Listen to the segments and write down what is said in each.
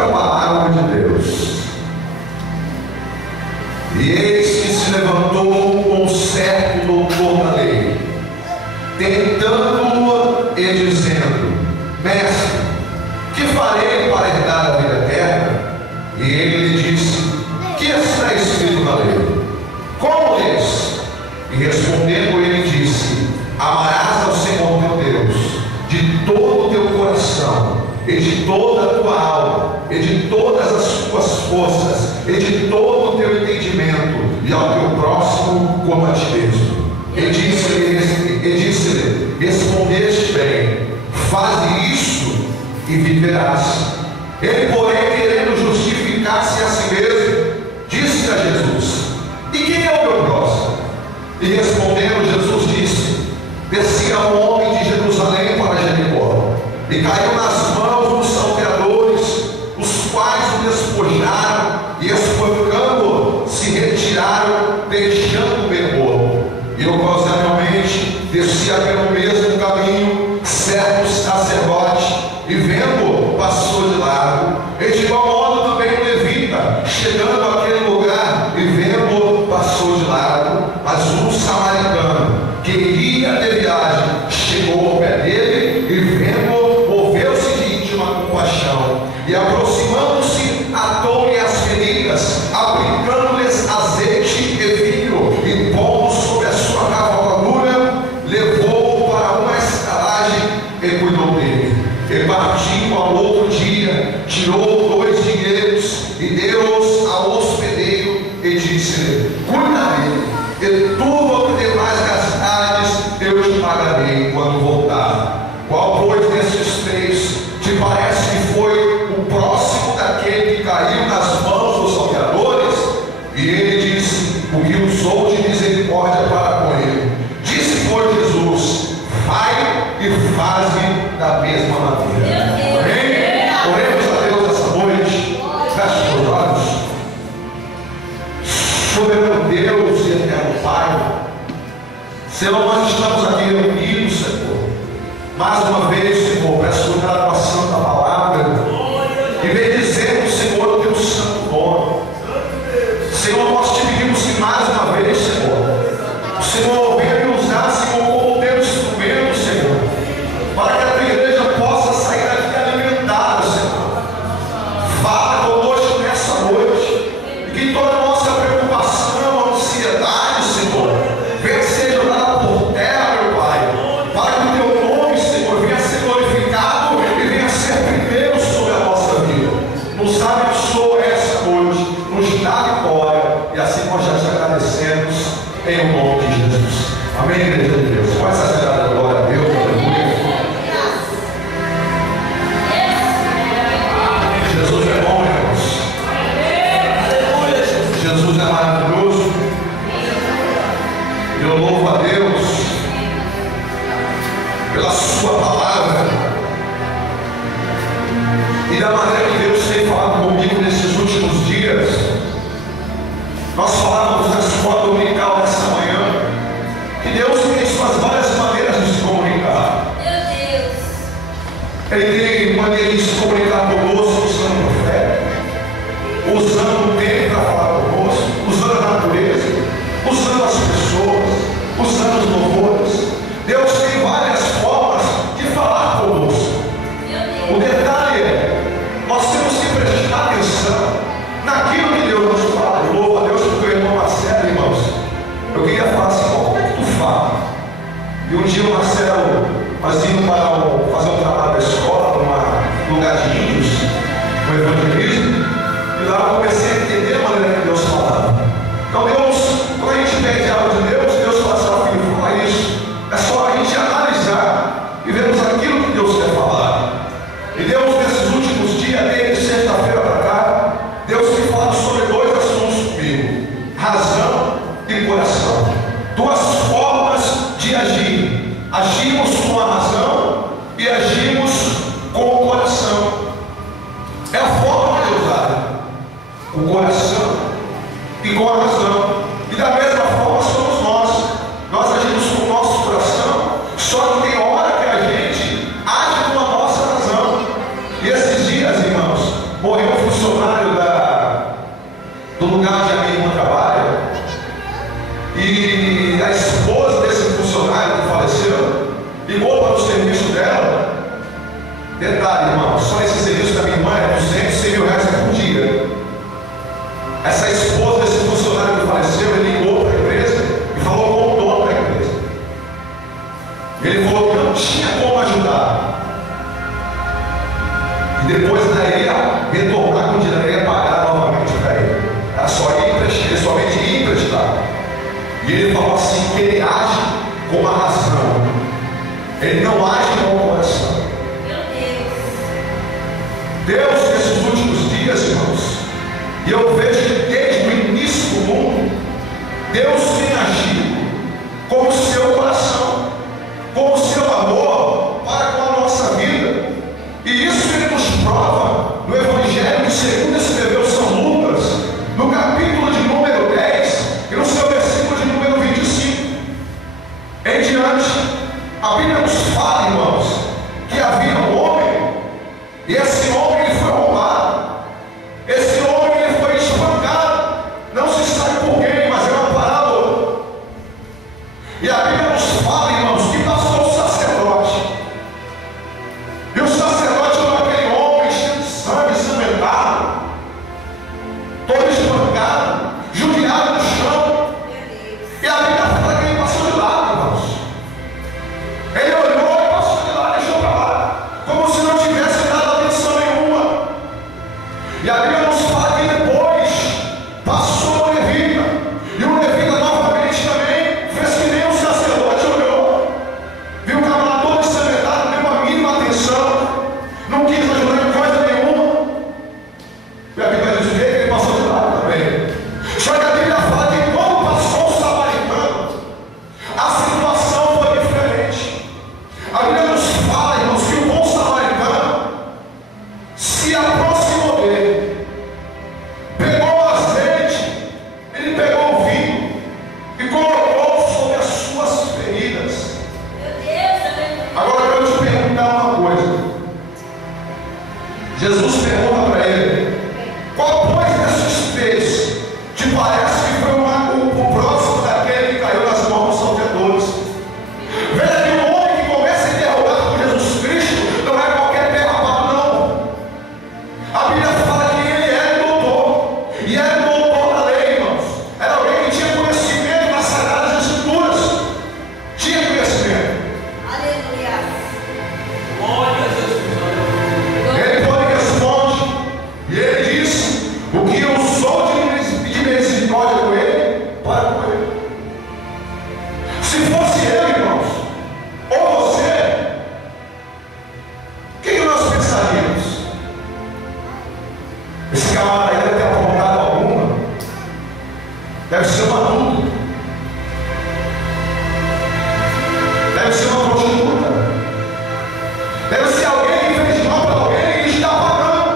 outra palavra de Deus. E eis que se levantou um certo doutor da lei, tentando-o e dizendo: Mestre, que farei para herdar a vida eterna? E ele lhe disse: Que está escrito na lei? Como lês? E respondendo ele disse: Amarás ao Senhor teu Deus de todo o teu coração, e de toda a tua alma, e de todas as tuas forças, e de todo o teu entendimento, e ao teu próximo como a ti mesmo. E disse-lhe: Respondeste bem, faze isso e viverás. Ele, porém, querendo justificar-se a si mesmo, disse a Jesus: E quem é o meu próximo? E respondendo, Jesus disse: Descia um homem de Jerusalém para Jericó, e caiu nas mãos dos salteadores, os quais o despojaram, e espancando-o, se retiraram, deixando-o morto. E ocasionalmente descia pelo mesmo caminho certo sacerdote, e vendo, passou de lado. E de igual modo também o levita, chegando àquele lugar, e vendo, passou de lado. Mas um samaritano, que ia de viagem, chegou ao pé dele, e vendo, moveu-se de íntima compaixão, e aproximando-se, atou-lhe as feridas, aplicando-lhes azeite e vinho, e pondo sobre a sua cavalgadura, levou-o para uma estalagem e cuidou dele. E partindo ao outro dia, tirou 2 dinheiros e deu-os ao hospedeiro, e disse-lhe: Cuida dele, e tudo o que demais gastares eu te pagarei quando voltar. Qual, pois, desses 3 te parece que foi o próximo daquele que caiu nas mãos dos salteadores? E ele disse: O que usou de misericórdia para com ele. Disse, pois, Jesus: Vai e faze da mesma maneira. Amém? Oremos a Deus essa noite. Feche os olhos. Soberano Deus e eterno Pai, Senhor, nós estamos aqui reunidos, Senhor, mais uma vez, Senhor, para escutar a tua santa palavra e bendizemos, Senhor, o teu santo nome. Senhor, nós te pedimos que mais uma vez, Senhor, o Senhor venha me usar, Senhor, como teu instrumento, Senhor, para que a tua igreja possa sair daqui alimentada, Senhor. Fala conosco nessa noite, e que toda a nossa preocupação, ansiedade, Senhor, venha ser jogada por terra, meu Pai, para que o teu nome, Senhor, venha ser glorificado e venha ser primeiro sobre a nossa vida. Nos abençoa essa noite, nos dá vitória, e assim nós já te agradecemos em nome de Jesus. Amém, igreja de Deus. Pode ser dada a glória a Deus. Aleluia. Jesus é bom, irmãos. Jesus é maravilhoso. Eu louvo a Deus pela sua palavra e da maneira que Deus tem falado comigo nesses últimos dias. Nós falávamos na escola dominical nessa manhã que Deus tem suas várias maneiras de se comunicar. Ele tem maneira de se comunicar conosco usando o profeta, usando o tempo para falar conosco, usando a natureza, usando as pessoas, usando os louvores. Deus tem várias formas de falar conosco. O detalhe é, nós temos que prestar atenção naquilo que Deus nos fala. Eu louvo a Deus porque o irmão Marcelo, irmãos, eu queria falar assim: como é que tu fala? E um dia o Marcelo, nós íamos para fazer um trabalho da escola, num lugar de índios, um evangelismo, e lá eu comecei a entender a maneira que Deus falava. Então Deus, quando a gente pede algo de Deus, Deus fala assim: filho, fala isso. É só a gente analisar e vermos aquilo que Deus quer falar. E Deus, nesses últimos dias, desde sexta-feira para cá, Deus tem falado sobre 2 assuntos comigo: razão e coração. 2 formas de agir. Agimos com a razão e agimos com o coração. É a forma de usar o coração e com a razão. E da mesma forma somos nós. Nós agimos com o nosso coração, só que tem hora que a gente age com a nossa razão. E esses dias, irmãos, morreu dias, irmãos, e eu vejo que desde o início do mundo, Deus tem agido com o seu coração, com o seu amor para com a nossa vida. E isso Ele nos prova no Evangelho que segundo escreveu São Lucas, no capítulo de número 10 e no seu versículo de número 25 em diante. A Bíblia nos fala, irmãos, que havia um homem, e esse homem ele foi roubado, esse homem ele foi espancado, não se sabe por quem, mas é uma parábola. E a Bíblia nos fala, irmãos, que passou o sacerdote, e o sacerdote olhou aquele homem cheio de sangue, ensanguentado, todo espancado, judiado no chão, e a Bíblia fala que ele passou de lado, irmãos. Ele olhou e passou de lá, deixou para lá, como se não tivesse dado atenção nenhuma. E a Bíblia nos fala que depois passou o levita, e o levita novamente também fez que nem o sacerdote olhou, viu o camarada todo ensanguentado, não deu a mínima atenção, não quis ajudar em coisa nenhuma. E a Bíblia diz que ele passou de lado também. Só que a Bíblia fala que quando passou o samaritano, a situação foi diferente. A Bíblia nos fala, irmãos, que o bom samaritano se aproximou dele, pegou o azeite, ele pegou o vinho e colocou sobre as suas feridas. Agora eu quero te perguntar uma coisa. Jesus pergunta para ele: qual pois desses três te parece que foi o próximo daquele que caiu nas mãos dos salteadores? Veja que o homem que começa a interrogar por Jesus Cristo não é qualquer pé rapado, não. A Bíblia fala que ele era doutor, e era doutor da lei, irmãos. Era alguém que tinha conhecimento das Sagradas Escrituras, tinha conhecimento. Aleluia. Ele foi e responde, e ele disse: o que eu sou de misericórdia com ele, para com ele. Se fosse ele, irmãos, ou você, o que nós pensaríamos? Esse camarada aí deve ter apontado alguma, deve ser uma adulta, deve ser uma prostituta, deve ser alguém que fez mal para alguém e está pagando,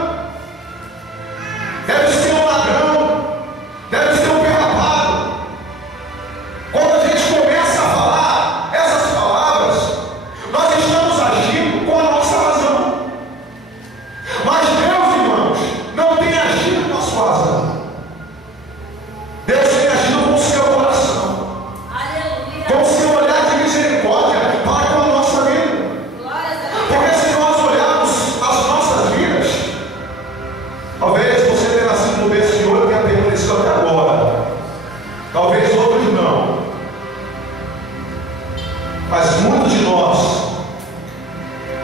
deve ser um ladrão, deve ser um perrapado. Quando a gente começa a falar essas palavras, nós estamos agindo com a nossa razão. Mas Deus, irmãos, não tem agido com a sua razão. Deus tem agido com o seu coração, com o seu olhar de misericórdia para com a nossa vida. Porque se nós olharmos as nossas vidas, talvez você tenha nascido no berço de ouro e tenha permanecido até agora. Talvez outros não. Mas muitos de nós,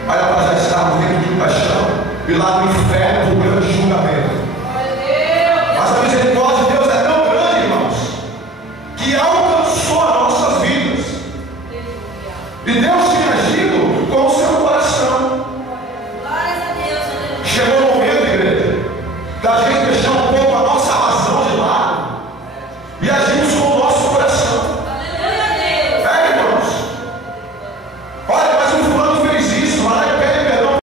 olha para já estarmos dentro de um caixão e lá no inferno do grande julgamento. Mas a misericórdia de Deus é tão grande, irmãos, que alcançou as nossas vidas. E Deus tem